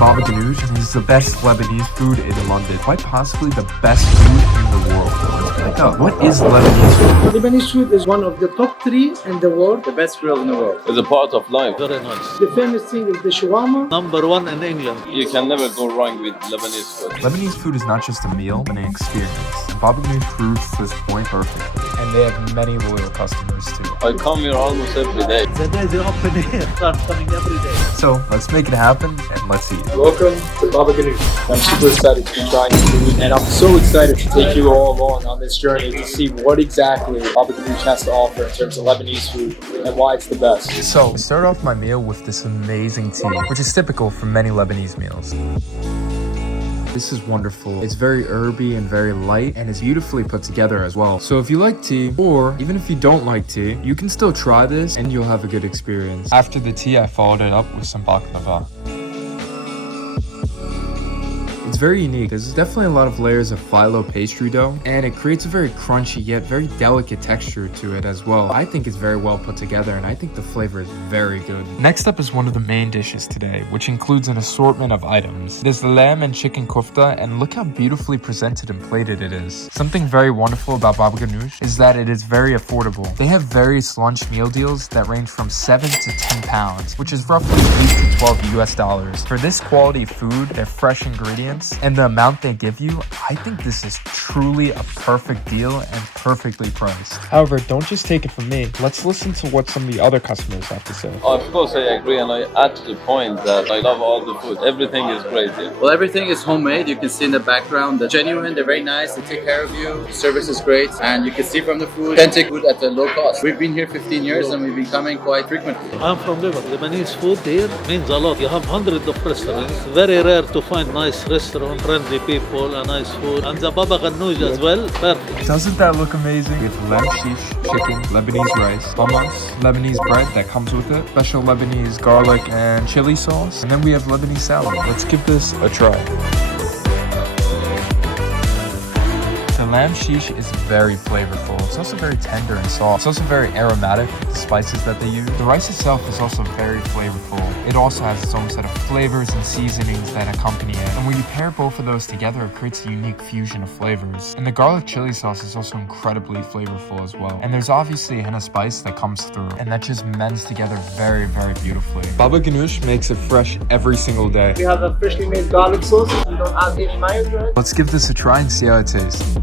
Baba Ghanouj, and it's the best Lebanese food in London. Quite possibly the best food in the world. Let's pick up. What is Lebanese food? Lebanese food is one of the top 3 in the world. The best grill in the world. It's a part of life. Very nice. The famous thing is the shawarma. Number 1 in England. You can never go wrong with Lebanese food. Lebanese food is not just a meal, but an experience. And Baba Ghanouj proves this point perfectly. And they have many loyal customers too. I come here almost every day. The day they open here, I'm coming every day. So let's make it happen and let's eat. Welcome to Baba Ghanouj. I'm super excited to be trying this food, and I'm so excited to take you all along on this journey to see what exactly Baba Ghanouj has to offer in terms of Lebanese food and why it's the best. So I start off my meal with this amazing tea, which is typical for many Lebanese meals. This is wonderful. It's very herby and very light, and it's beautifully put together as well. So if you like tea, or even if you don't like tea, you can still try this and you'll have a good experience. After the tea, I followed it up with some baklava. It's very unique. There's definitely a lot of layers of phyllo pastry dough, and it creates a very crunchy yet very delicate texture to it as well. I think it's very well put together, and I think the flavor is very good. Next up is one of the main dishes today, which includes an assortment of items. There's the lamb and chicken kofta, and look how beautifully presented and plated it is. Something very wonderful about Baba Ghanouj is that it is very affordable. They have various lunch meal deals that range from 7 to 10 pounds, which is roughly 8 to 12 US dollars. For this quality food, their fresh ingredients, and the amount they give you, I think this is truly a perfect deal and perfectly priced. However, don't just take it from me. Let's listen to what some of the other customers have to say. Of course, I agree, and I add to the point that I love all the food. Everything is great here. Well, everything is homemade. You can see in the background, they're genuine, they're very nice, they take care of you. The service is great, and you can see from the food, authentic food at a low cost. We've been here 15 years and we've been coming quite frequently. I'm from Lebanon. Lebanese food here means a lot. You have hundreds of restaurants. Very rare to find nice restaurant, friendly people, and nice food. And the Baba Ghanouj as well, perfect. Doesn't that look amazing? We have lamb shish, chicken, Lebanese rice, hummus, Lebanese bread that comes with it, special Lebanese garlic and chili sauce, and then we have Lebanese salad. Let's give this a try. The lamb shish is very flavorful. It's also very tender and soft. It's also very aromatic with the spices that they use. The rice itself is also very flavorful. It also has its own set of flavors and seasonings that accompany it. And when you pair both of those together, it creates a unique fusion of flavors. And the garlic chili sauce is also incredibly flavorful as well. And there's obviously a hint of spice that comes through, and that just mends together very, very beautifully. Baba Ghanouj makes it fresh every single day. We have a freshly made garlic sauce. We don't add any mayo to it. Let's give this a try and see how it tastes.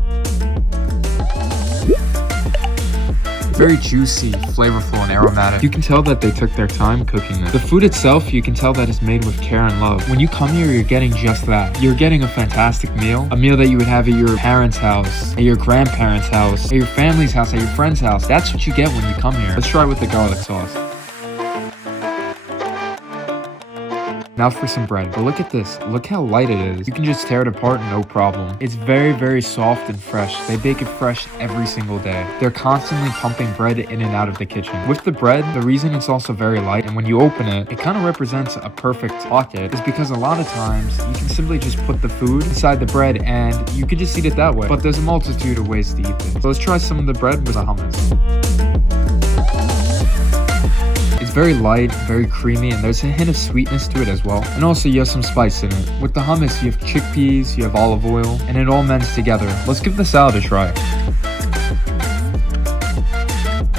Very juicy, flavorful, and aromatic. You can tell that they took their time cooking it. The food itself, you can tell that it's made with care and love. When you come here, you're getting just that. You're getting a fantastic meal, a meal that you would have at your parents' house, at your grandparents' house, at your family's house, at your friend's house. That's what you get when you come here. Let's try it with the garlic sauce. Now for some bread. But look at this. Look how light it is. You can just tear it apart, no problem. It's very, very soft and fresh. They bake it fresh every single day. They're constantly pumping bread in and out of the kitchen. With the bread, the reason it's also very light, and when you open it, it kind of represents a perfect pocket, is because a lot of times you can simply just put the food inside the bread and you can just eat it that way. But there's a multitude of ways to eat this. So let's try some of the bread with the hummus. It's very light, very creamy, and there's a hint of sweetness to it as well. And also you have some spice in it. With the hummus, you have chickpeas, you have olive oil, and it all mends together. Let's give the salad a try.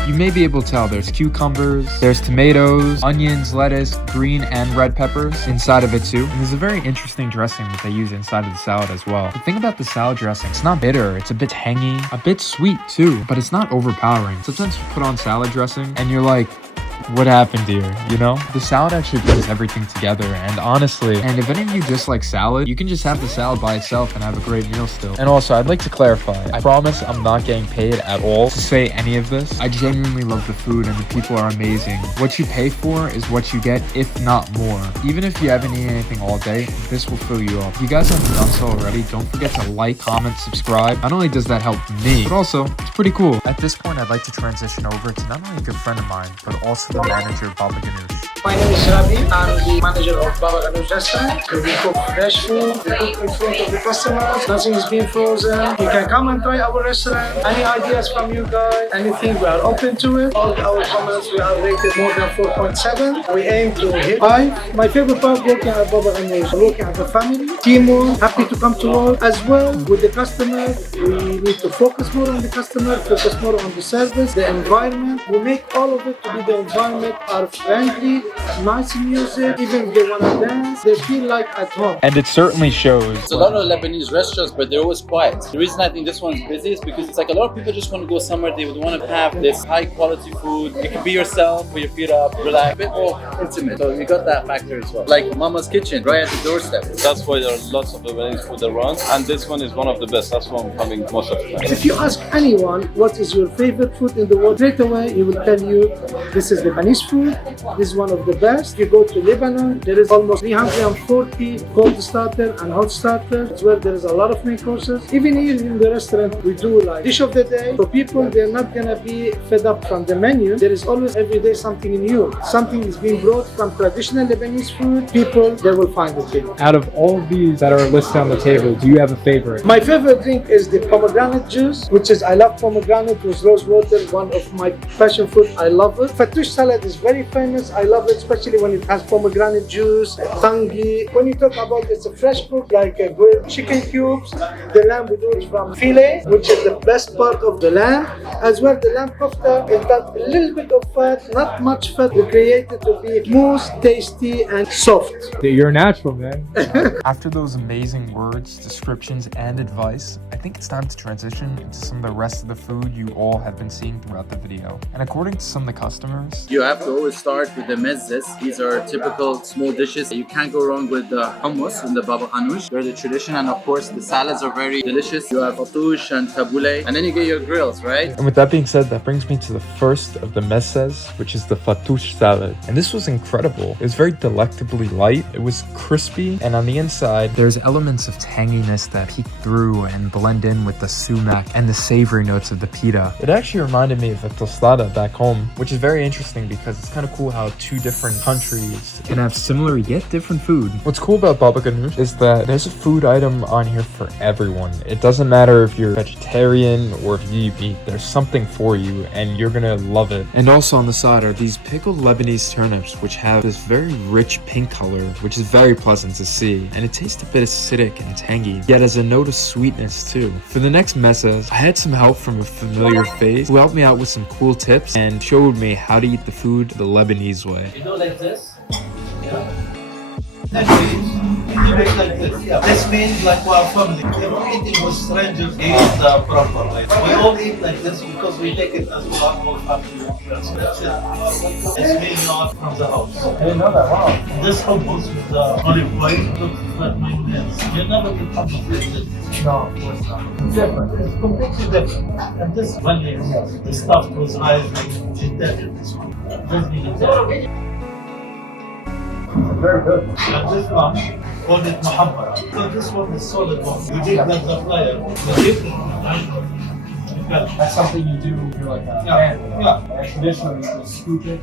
You may be able to tell there's cucumbers, there's tomatoes, onions, lettuce, green and red peppers inside of it too. And there's a very interesting dressing that they use inside of the salad as well. The thing about the salad dressing, it's not bitter, it's a bit tangy, a bit sweet too, but it's not overpowering. Sometimes you put on salad dressing and you're like, what happened here, you know? The salad actually brings everything together, and honestly, and if any of you dislike salad, you can just have the salad by itself and have a great meal still. And also, I'd like to clarify, I promise I'm not getting paid at all to say any of this. I genuinely love the food and the people are amazing. What you pay for is what you get, if not more. Even if you haven't eaten anything all day, this will fill you up. If you guys haven't done so already, don't forget to like, comment, subscribe. Not only does that help me, but also, it's pretty cool. At this point, I'd like to transition over to not only a good friend of mine, but also the manager, Baba Ghanouj. My name is Craving. I'm the manager of Baba Ghanouj restaurant. We cook fresh food, we cook in front of the customers. Nothing is being frozen. You can come and try our restaurant. Any ideas from you guys, anything, we are open to it. All our comments, we are rated more than 4.7. We aim to hit 5. My favorite part working at Baba Ghanouj, working as a family, teamwork, happy to come to work as well with the customer. We need to focus more on the customer, focus more on the service, the environment. We make all of it to be the environment are friendly, nice music, even if they want to dance, they feel like at home. And it certainly shows. It's a lot of Lebanese restaurants, but they're always quiet. The reason I think this one's busy is because it's like a lot of people just want to go somewhere, they would want to have this high quality food. You can be yourself, put your feet up, relax, a bit more intimate. So we got that factor as well. Like Mama's Kitchen, right at the doorstep. That's why there are lots of Lebanese food around, and this one is one of the best. That's why I'm coming most of the time. If you ask anyone what is your favorite food in the world, straight away he will tell you this is Lebanese food, this is one of the best. You go to Lebanon, there is almost 340 cold starter and hot starters where there is a lot of main courses. Even here in the restaurant we do like dish of the day. For people, they're not gonna be fed up from the menu. There is always every day something new. Something is being brought from traditional Lebanese food. People, they will find it here. Out of all of these that are listed on the table, do you have a favorite? My favorite drink is the pomegranate juice, which is I love pomegranate with rose water, one of my passion fruit. I love it. Fattoush salad is very famous. I love it, especially when it has pomegranate juice, tangy. When you talk about it's a fresh cook, like a grilled chicken cubes. The lamb we do it from filet, which is the best part of the lamb. As well, the lamb kofta, it got a little bit of fat, not much fat. We create it to be smooth, tasty, and soft. You're a natural, man. After those amazing words, descriptions, and advice, I think it's time to transition into some of the rest of the food you all have been seeing throughout the video. And according to some of the customers, You have to always start with the mezzes. These are typical small dishes. You can't go wrong with the hummus and the Baba Ghanouj. They're the tradition, and of course the salads are very delicious. You have fattoush and tabbouleh, and then you get your grills, right? and with that being said, that brings me to the first of the messes, which is the fattoush salad. And this was incredible. It was very delectably light. It was crispy, and on the inside, there's elements of tanginess that peek through and blend in with the sumac and the savory notes of the pita. It actually reminded me of a tostada back home, which is very interesting because it's kind of cool how two different countries can have similar yet different food. What's cool about Baba Ghanouj is that there's a food item on here for everyone. It doesn't matter if you're vegetarian or if you eat meat, there's something for you and you're gonna love it. And also on the side are these pickled Lebanese turnips, which have this very rich pink color, which is very pleasant to see. And it tastes a bit acidic and tangy, yet has a note of sweetness too. For the next messes, I had some help from a familiar face who helped me out with some cool tips and showed me how to eat the food the Lebanese way. You do like this. Yeah. That means you make like this. Yeah. This means like we are family. If we're eating with strangers, eat the proper way. We all eat like this because we take it as one more family. That's it. It's being not from the house. I didn't know that. Wow. This hummus with the olive oil looks like mayonnaise. You never eat hummus with this. No, of course not. It's different. It's completely different. And this one is the stuffed with rice and ginger. This one. Just be ginger. Very good. And this one, called it muhammara. So this one is solid one. You dig like the flyer. That's something you do if you're like a fan. Yeah. Traditionally, you just scoop it.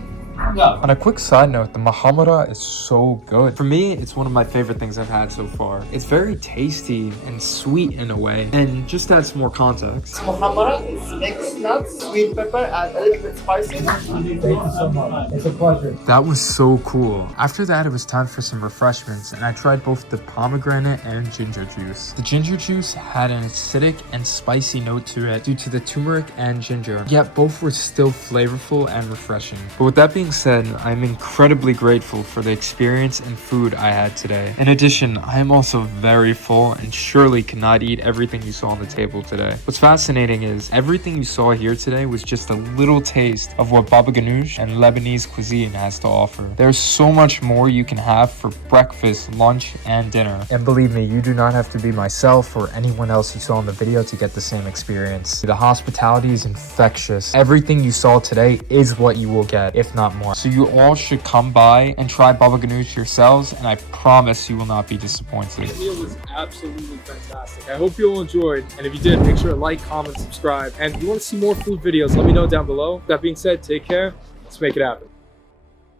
Yeah. On a quick side note, the mahamara is so good. For me, it's one of my favorite things I've had so far. It's very tasty and sweet in a way. And just to add some more context, Muhammara is mixed nuts, sweet pepper, and a little bit spicy. Thank you so much. It's a pleasure. that was so cool. After that, it was time for some refreshments, and I tried both the pomegranate and ginger juice. The ginger juice had an acidic and spicy note to it due to the turmeric and ginger, yet both were still flavorful and refreshing. But with that being said, I'm incredibly grateful for the experience and food I had today. In addition, I am also very full and surely cannot eat everything you saw on the table today. What's fascinating is everything you saw here today was just a little taste of what Baba Ghanouj and Lebanese cuisine has to offer. There's so much more you can have for breakfast, lunch, and dinner. And believe me, you do not have to be myself or anyone else you saw in the video to get the same experience. The hospitality is infectious. Everything you saw today is what you will get, if not more. So you all should come by and try Baba Ghanouj yourselves, and I promise you will not be disappointed. The meal was absolutely fantastic. I hope you all enjoyed. And if you did, make sure to like, comment, subscribe. And if you want to see more food videos, let me know down below. That being said, take care. Let's make it happen.